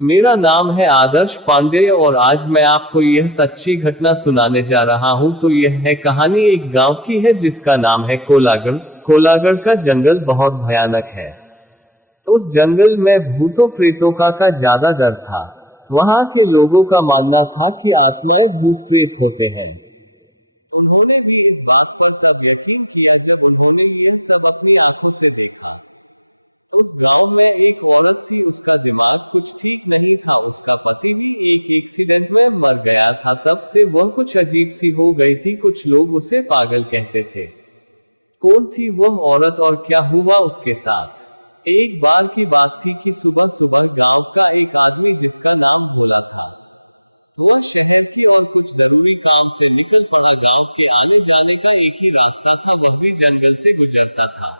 मेरा नाम है आदर्श पांडे और आज मैं आपको यह सच्ची घटना सुनाने जा रहा हूं। तो यह है कहानी एक गांव की है जिसका नाम है कोलागढ़। कोलागढ़ का जंगल बहुत भयानक है। उस जंगल में भूतों प्रेतों का ज्यादा डर था। वहां के लोगों का मानना था कि आत्माएं भूत प्रेत होते हैं। उन्होंने भी इस बात पर तब यकीन किया जब उन्होंने यह सब अपनी आंखों से देखा। उस गांव में एक औरत थी, उसका दिमाग कुछ ठीक नहीं था। उसका पति भी एक एक्सीडेंट में मर गया था। तब से वह कुछ अजीब सी हो गई थी। कुछ लोग उसे पागल कहते थे। कौन थी वह औरत और क्या हुआ उसके साथ? एक बार की बात थी कि सुबह सुबह गांव का एक आदमी जिसका नाम भोला था, वह शहर की और कुछ जरूरी काम से निकल पड़ा। गांव के आने जाने का एक ही रास्ता था, वह भी जंगल से गुजरता था।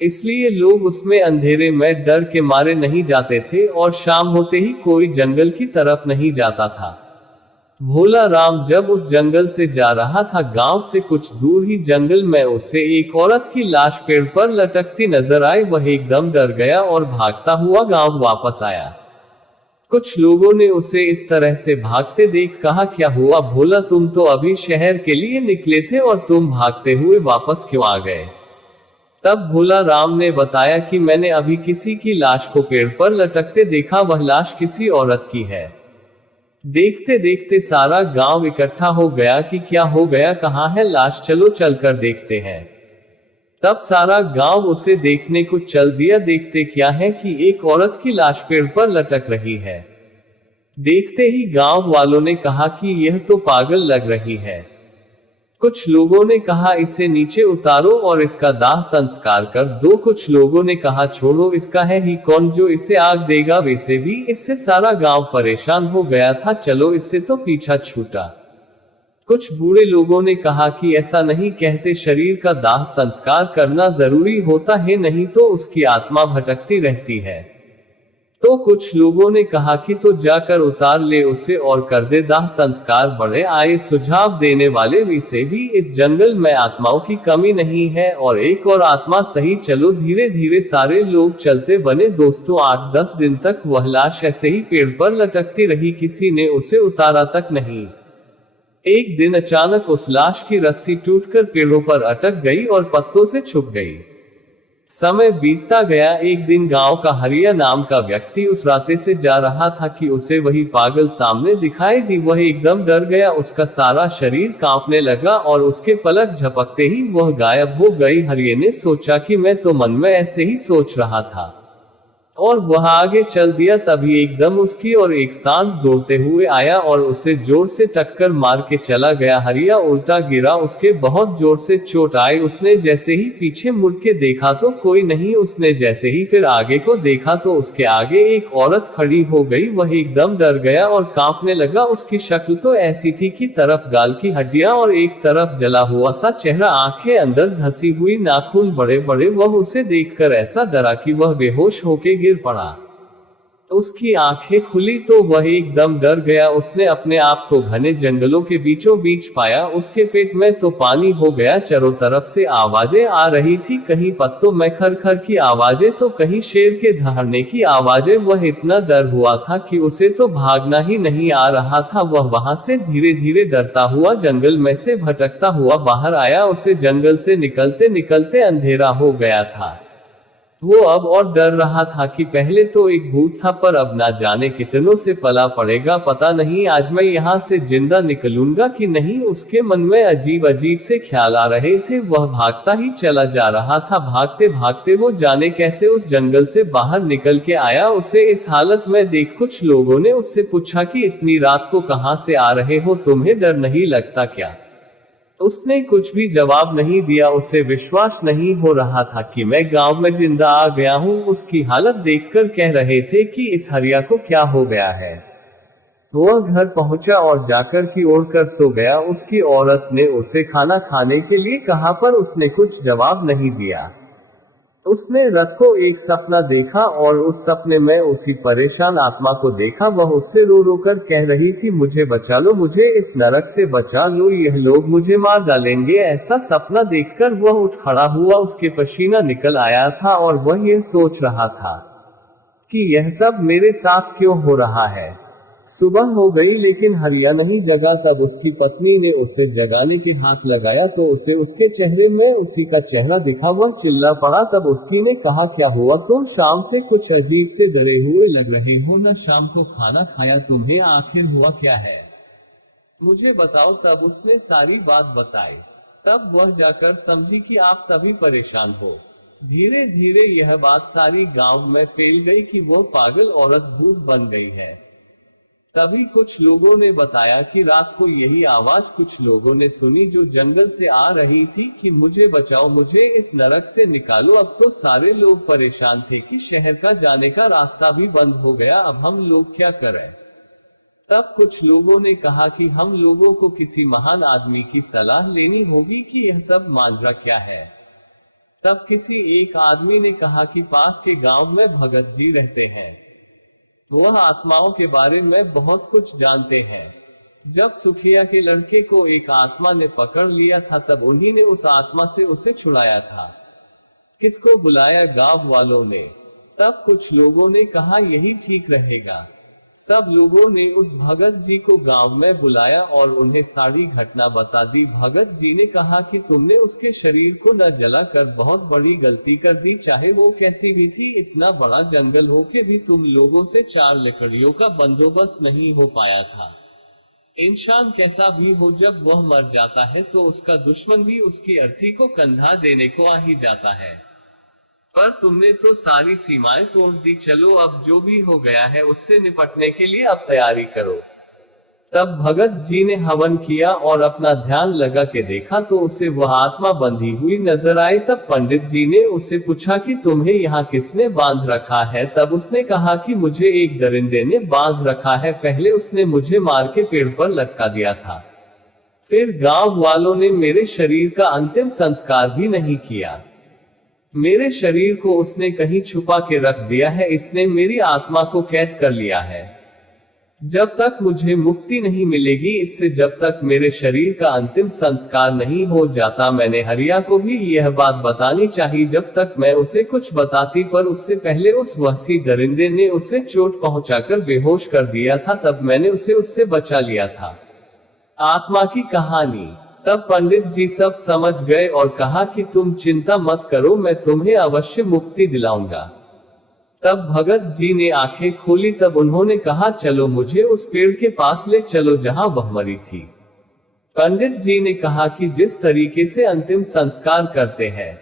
इसलिए लोग उसमें अंधेरे में डर के मारे नहीं जाते थे और शाम होते ही कोई जंगल की तरफ नहीं जाता था। भोला राम जब उस जंगल से जा रहा था, गांव से कुछ दूर ही जंगल में उसे एक औरत की लाश पेड़ पर लटकती नजर आई। वह एकदम डर गया और भागता हुआ गांव वापस आया। कुछ लोगों ने उसे इस तरह से भागते देख कहा, क्या हुआ भोला, तुम तो अभी शहर के लिए निकले थे और तुम भागते हुए वापस क्यों आ गए? तब भोला राम ने बताया कि मैंने अभी किसी की लाश को पेड़ पर लटकते देखा। वह लाश किसी औरत की है। देखते देखते सारा गांव इकट्ठा हो गया कि क्या हो गया, कहाँ है लाश, चलो चलकर देखते हैं। तब सारा गांव उसे देखने को चल दिया। देखते क्या है कि एक औरत की लाश पेड़ पर लटक रही है। देखते ही गांव वालों ने कहा कि यह तो पागल लग रही है। कुछ लोगों ने कहा इसे नीचे उतारो और इसका दाह संस्कार कर दो। कुछ लोगों ने कहा छोड़ो, इसका है ही कौन जो इसे आग देगा। वैसे भी इससे सारा गांव परेशान हो गया था, चलो इससे तो पीछा छूटा। कुछ बूढ़े लोगों ने कहा कि ऐसा नहीं कहते, शरीर का दाह संस्कार करना जरूरी होता है, नहीं तो उसकी आत्मा भटकती रहती है। तो कुछ लोगों ने कहा कि तो जाकर उतार ले उसे और कर दे दाह संस्कार। बड़े आए सुझाव देने वाले वैसे भी इस जंगल में आत्माओं की कमी नहीं है और एक और आत्मा सही। चलो धीरे धीरे सारे लोग चलते बने। दोस्तों 8-10 दिन तक वह लाश ऐसे ही पेड़ पर लटकती रही, किसी ने उसे उतारा तक नहीं। एक दिन अचानक उस लाश की रस्सी टूटकर पेड़ों पर अटक गई और पत्तों से छुप गई। समय बीतता गया। एक दिन गांव का हरिया नाम का व्यक्ति उस रास्ते से जा रहा था कि उसे वही पागल सामने दिखाई दी। वह एकदम डर गया, उसका सारा शरीर कांपने लगा और उसके पलक झपकते ही वह गायब हो गई। हरिये ने सोचा कि मैं तो मन में ऐसे ही सोच रहा था और वह आगे चल दिया। तभी एकदम उसकी और एक सांड दौड़ते हुए आया और उसे जोर से टक्कर मार के चला गया। हरिया उल्टा गिरा, उसके बहुत जोर से चोट आई। उसने जैसे ही पीछे मुड़ के देखा तो कोई नहीं। उसने जैसे ही फिर आगे को देखा तो उसके आगे एक औरत खड़ी हो गई। वह एकदम डर गया और कांपने लगा। उसकी शक्ल तो ऐसी थी कि तरफ गाल की हड्डियां और एक तरफ जला हुआ सा चेहरा, आंखें अंदर धसी हुई, नाखून बड़े बड़े। वह उसे देखकर ऐसा डरा कि वह बेहोश होके गिर पड़ा। उसकी आंखें खुली तो वह एकदम डर गया। उसने अपने आप को घने जंगलों के बीचों बीच पाया। उसके पेट में तो पानी हो गया। चारों तरफ से आवाजें आ रही थी, कहीं पत्तों में खरखर की आवाजें तो कहीं शेर के दहाड़ने की आवाजें। वह इतना डर हुआ था कि उसे तो भागना ही नहीं आ रहा था। वह वहां से धीरे धीरे डरता हुआ जंगल में से भटकता हुआ बाहर आया। उसे जंगल से निकलते निकलते अंधेरा हो गया था। वो अब और डर रहा था कि पहले तो एक भूत था, पर अब ना जाने कितनों से पला पड़ेगा। पता नहीं आज मैं यहाँ से जिंदा निकलूंगा कि नहीं। उसके मन में अजीब अजीब से ख्याल आ रहे थे। वह भागता ही चला जा रहा था। भागते भागते वो जाने कैसे उस जंगल से बाहर निकल के आया। उसे इस हालत में देख कुछ लोगों ने उससे पूछा कि इतनी रात को कहाँ से आ रहे हो, तुम्हें डर नहीं लगता क्या? उसने कुछ भी जवाब नहीं दिया। उसे विश्वास नहीं हो रहा था कि मैं गांव में जिंदा आ गया हूं। उसकी हालत देखकर कह रहे थे कि इस हरिया को क्या हो गया है। वह घर पहुंचा और जाकर की ओढ़ कर सो गया। उसकी औरत ने उसे खाना खाने के लिए कहा, पर उसने कुछ जवाब नहीं दिया। उसने रात को एक सपना देखा और उस सपने में उसी परेशान आत्मा को देखा। वह उससे रो रो कर कह रही थी, मुझे बचा लो, मुझे इस नरक से बचा लो, यह लोग मुझे मार डालेंगे। ऐसा सपना देखकर वह उठ खड़ा हुआ। उसके पसीना निकल आया था और वह यह सोच रहा था कि यह सब मेरे साथ क्यों हो रहा है। सुबह हो गई लेकिन हरिया नहीं जगा। तब उसकी पत्नी ने उसे जगाने के हाथ लगाया तो उसे उसके चेहरे में उसी का चेहरा दिखा। वह चिल्ला पड़ा। तब उसकी ने कहा, क्या हुआ, तुम शाम से कुछ अजीब से डरे हुए लग रहे हो, न शाम को खाना खाया तुम्हें, आखिर हुआ क्या है, मुझे बताओ। तब उसने सारी बात बताई। तब वह जाकर समझी कि आप तभी परेशान हो। धीरे धीरे यह बात सारी गांव में फैल गई कि वह पागल औरत भूत बन गई है। तभी कुछ लोगों ने बताया कि रात को यही आवाज कुछ लोगों ने सुनी जो जंगल से आ रही थी कि मुझे बचाओ, मुझे इस नरक से निकालो। अब तो सारे लोग परेशान थे कि शहर का जाने का रास्ता भी बंद हो गया, अब हम लोग क्या करें। तब कुछ लोगों ने कहा कि हम लोगों को किसी महान आदमी की सलाह लेनी होगी कि यह सब माजरा क्या है। तब किसी एक आदमी ने कहा कि पास के गांव में भगत जी रहते हैं, वह आत्माओं के बारे में बहुत कुछ जानते हैं। जब सुखिया के लड़के को एक आत्मा ने पकड़ लिया था तब उन्हीं ने उस आत्मा से उसे छुड़ाया था। किसको बुलाया, गांव वालों ने। तब कुछ लोगों ने कहा यही ठीक रहेगा। सब लोगों ने उस भगत जी को गांव में बुलाया और उन्हें सारी घटना बता दी। भगत जी ने कहा कि तुमने उसके शरीर को न जलाकर बहुत बड़ी गलती कर दी, चाहे वो कैसी भी थी। इतना बड़ा जंगल हो के भी तुम लोगों से 4 लकड़ियों का बंदोबस्त नहीं हो पाया था। इंसान कैसा भी हो, जब वह मर जाता है तो उसका दुश्मन भी उसकी अर्थी को कंधा देने को आ ही जाता है, पर तुमने तो सारी सीमाएं तोड़ दी। चलो अब जो भी हो गया है उससे निपटने के लिए अब तैयारी करो। तब भगत जी ने हवन किया और अपना ध्यान लगा के देखा तो उसे वह आत्मा बंधी हुई नजर आई। तब पंडित जी ने उसे पूछा कि तुम्हें यहाँ किसने बांध रखा है। तब उसने कहा कि मुझे एक दरिंदे ने बांध रखा है, पहले उसने मुझे मार के पेड़ पर लटका दिया था, फिर गांव वालों ने मेरे शरीर का अंतिम संस्कार भी नहीं किया। मेरे शरीर को उसने कहीं छुपा के रख दिया है, इसने मेरी आत्मा को कैद कर लिया है। जब तक मुझे मुक्ति नहीं मिलेगी इससे, जब तक मेरे शरीर का अंतिम संस्कार नहीं हो जाता। मैंने हरिया को भी यह बात बतानी चाहिए जब तक मैं उसे कुछ बताती, पर उससे पहले उस वहशी दरिंदे ने उसे चोट पहुंचाकर बेहोश कर दिया था। तब मैंने उसे उससे बचा लिया था। आत्मा की कहानी। तब पंडित जी सब समझ गए और कहा कि तुम चिंता मत करो, मैं तुम्हें अवश्य मुक्ति दिलाऊंगा। तब भगत जी ने आंखें खोली। तब उन्होंने कहा, चलो मुझे उस पेड़ के पास ले चलो जहां वह मरी थी। पंडित जी ने कहा कि जिस तरीके से अंतिम संस्कार करते हैं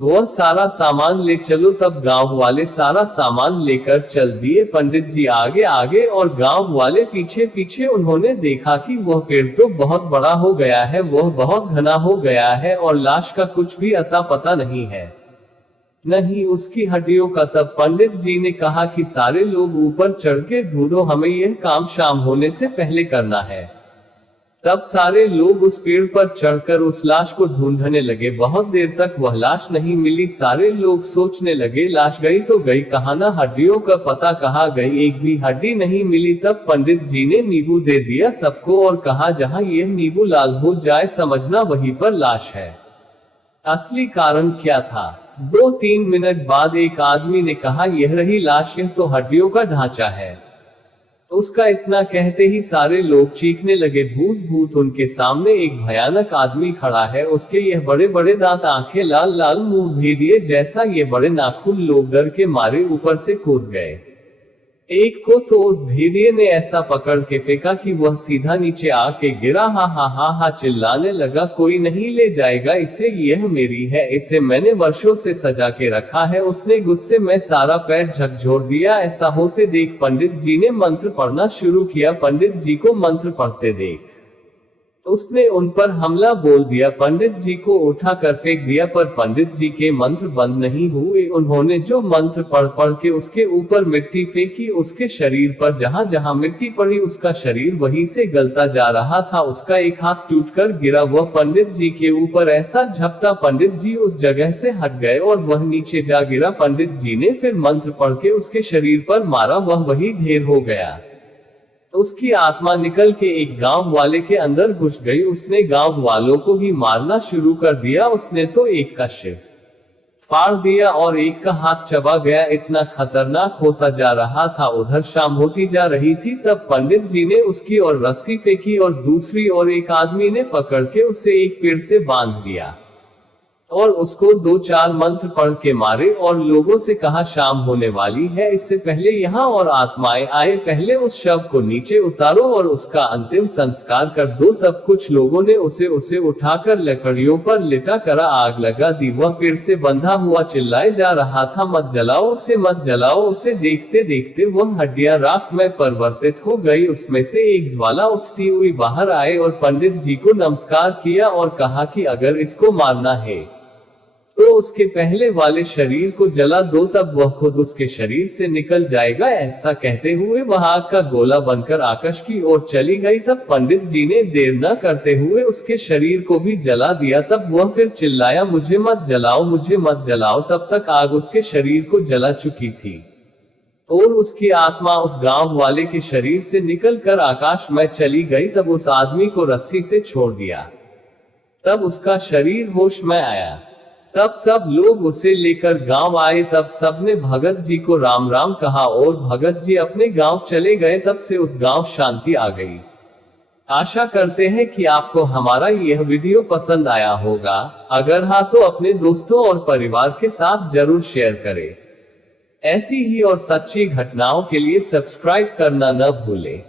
वह सारा सामान ले चलो। तब गांव वाले सारा सामान लेकर चल दिए, पंडित जी आगे आगे और गांव वाले पीछे पीछे। उन्होंने देखा कि वह पेड़ तो बहुत बड़ा हो गया है, वह बहुत घना हो गया है और लाश का कुछ भी अता पता नहीं है, नहीं उसकी हड्डियों का। तब पंडित जी ने कहा कि सारे लोग ऊपर चढ़ के ढूंढो, हमें यह काम शाम होने से पहले करना है। तब सारे लोग उस पेड़ पर चढ़कर उस लाश को ढूंढने लगे। बहुत देर तक वह लाश नहीं मिली। सारे लोग सोचने लगे लाश गई तो गई कहाँ, ना हड्डियों का पता कहाँ गई, एक भी हड्डी नहीं मिली। तब पंडित जी ने नींबू दे दिया सबको और कहा जहाँ यह नींबू लाल हो जाए समझना वहीं पर लाश है। असली कारण क्या था? 2-3 मिनट बाद एक आदमी ने कहा, यह रही लाश, यह तो हड्डियों का ढांचा है। उसका इतना कहते ही सारे लोग चीखने लगे, भूत भूत। उनके सामने एक भयानक आदमी खड़ा है, उसके यह बड़े बड़े दांत, आंखें लाल लाल, मुंह भेदिए जैसा, ये बड़े नाखून। लोग डर के मारे ऊपर से कूद गए। एक को तो उस भेदिए ने ऐसा पकड़ के फेंका कि वह सीधा नीचे आके गिरा। हा हा हा हा चिल्लाने लगा, कोई नहीं ले जाएगा इसे, यह मेरी है, इसे मैंने वर्षों से सजा के रखा है। उसने गुस्से में सारा पैर झकझोर दिया। ऐसा होते देख पंडित जी ने मंत्र पढ़ना शुरू किया। पंडित जी को मंत्र पढ़ते देख उसने उन पर हमला बोल दिया, पंडित जी को उठाकर फेंक दिया, पर पंडित जी के मंत्र बंद नहीं हुए। उन्होंने जो मंत्र पढ़ के उसके ऊपर मिट्टी फेंकी, उसके शरीर पर जहां जहां मिट्टी पड़ी उसका शरीर वहीं से गलता जा रहा था। उसका एक हाथ टूटकर गिरा, वह पंडित जी के ऊपर ऐसा झपटा, पंडित जी उस जगह से हट गए और वह नीचे जा गिरा। पंडित जी ने फिर मंत्र पढ़ के उसके शरीर पर मारा, वह वही ढेर हो गया। उसकी आत्मा निकल के एक गांव वाले के अंदर घुस गई। उसने गांव वालों को ही मारना शुरू कर दिया। उसने तो एक का शिव फाड़ दिया और एक का हाथ चबा गया। इतना खतरनाक होता जा रहा था। उधर शाम होती जा रही थी, तब पंडित जी ने उसकी ओर रस्सी फेंकी और दूसरी ओर एक आदमी ने पकड़ के उसे एक पेड़ से बांध दिया और उसको 2-4 मंत्र पढ़ के मारे और लोगों से कहा शाम होने वाली है, इससे पहले यहाँ और आत्माएं आए, पहले उस शव को नीचे उतारो और उसका अंतिम संस्कार कर दो। तब कुछ लोगों ने उसे उठाकर लकड़ियों पर लिटा कर आग लगा दी। वह पेड़ से बंधा हुआ चिल्लाए जा रहा था, मत जलाओ उसे, मत जलाओ उसे। देखते देखते वह हड्डियां राख में परिवर्तित हो गई। उसमें से एक ज्वाला उठती हुई बाहर आए और पंडित जी को नमस्कार किया और कहा कि अगर इसको मारना है तो उसके पहले वाले शरीर को जला दो, तब वह खुद उसके शरीर से निकल जाएगा। ऐसा कहते हुए वह आग का गोला बनकर आकाश की ओर चली गई। तब पंडित जी ने देर न करते हुए उसके शरीर को भी जला दिया। तब वह फिर चिल्लाया, मुझे मत जलाओ, मुझे मत जलाओ। तब तक आग उसके शरीर को जला चुकी थी और उसकी आत्मा उस गांव वाले के शरीर से निकलकर आकाश में चली गई। तब उस आदमी को रस्सी से छोड़ दिया। तब उसका शरीर होश में आया। तब सब लोग उसे लेकर गांव आए। तब सबने भगत जी को राम राम कहा और भगत जी अपने गांव चले गए। तब से उस गांव शांति आ गई। आशा करते हैं कि आपको हमारा यह वीडियो पसंद आया होगा। अगर हाँ तो अपने दोस्तों और परिवार के साथ जरूर शेयर करें। ऐसी ही और सच्ची घटनाओं के लिए सब्सक्राइब करना न भूलें।